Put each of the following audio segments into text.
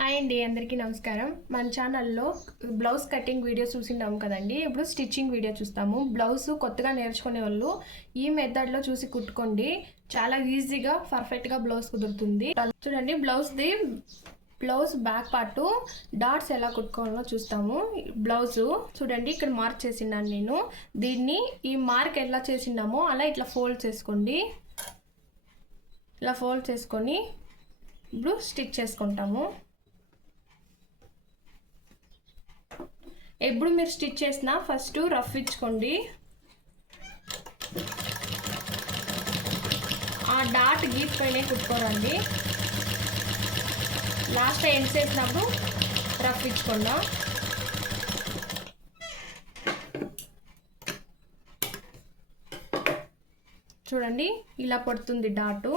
Hi అండి, అందరికీ నమస్కారం. మన ఛానల్లో బ్లౌజ్ కటింగ్ వీడియో చూసిండాము కదండి. ఇప్పుడు స్టిచ్చింగ్ వీడియో చూస్తాము. బ్లౌజ్ కొత్తగా నేర్చుకునే వాళ్ళు ఈ మెథడ్లో చూసి కుట్టుకోండి. చాలా ఈజీగా పర్ఫెక్ట్గా బ్లౌజ్ కుదురుతుంది. చూడండి, బ్లౌజ్ బ్యాక్ పార్ట్ డాట్స్ ఎలా కుట్టుకోవాలో చూస్తాము. బ్లౌజు చూడండి, ఇక్కడ మార్క్ చేసినాను నేను. దీన్ని ఈ మార్క్ ఎలా చేసినామో అలా ఇట్లా ఫోల్డ్ చేసుకోండి. ఇలా ఫోల్డ్ చేసుకొని ఇప్పుడు స్టిచ్ చేసుకుంటాము. ఎప్పుడు మీరు స్టిచ్ చేసినా ఫస్ట్ రఫ్ ఇచ్చుకోండి. ఆ డాట్ గీట్ పైనే కుట్టుకోరండి. లాస్ట్ ఎండ్ చేసినప్పుడు రఫ్ ఇచ్చుకోండి. చూడండి, ఇలా పడుతుంది డాటు.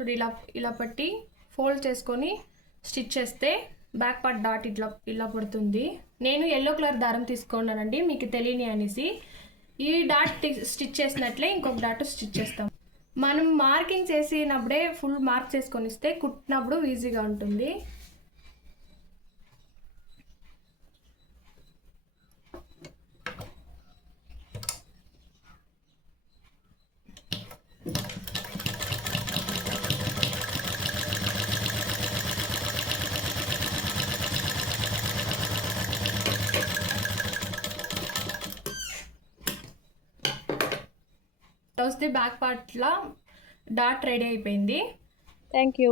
చూడు, ఇలా పట్టి ఫోల్డ్ చేసుకొని స్టిచ్ చేస్తే బ్యాక్ పార్ట్ డాట్ ఇలా పడుతుంది. నేను ఎల్లో కలర్ దారం తీసుకున్నానండి, మీకు తెలియని అనేసి. ఈ డాట్ స్టిచ్ చేసినట్లే ఇంకొక డాట్ స్టిచ్ చేస్తాం. మనం మార్కింగ్ చేసినప్పుడే ఫుల్ మార్క్ చేసుకొని ఇస్తే కుట్టినప్పుడు ఈజీగా ఉంటుంది. బ్లౌజ్ది బ్యాక్ పార్ట్లో డాట్ రెడీ అయిపోయింది. Thank you.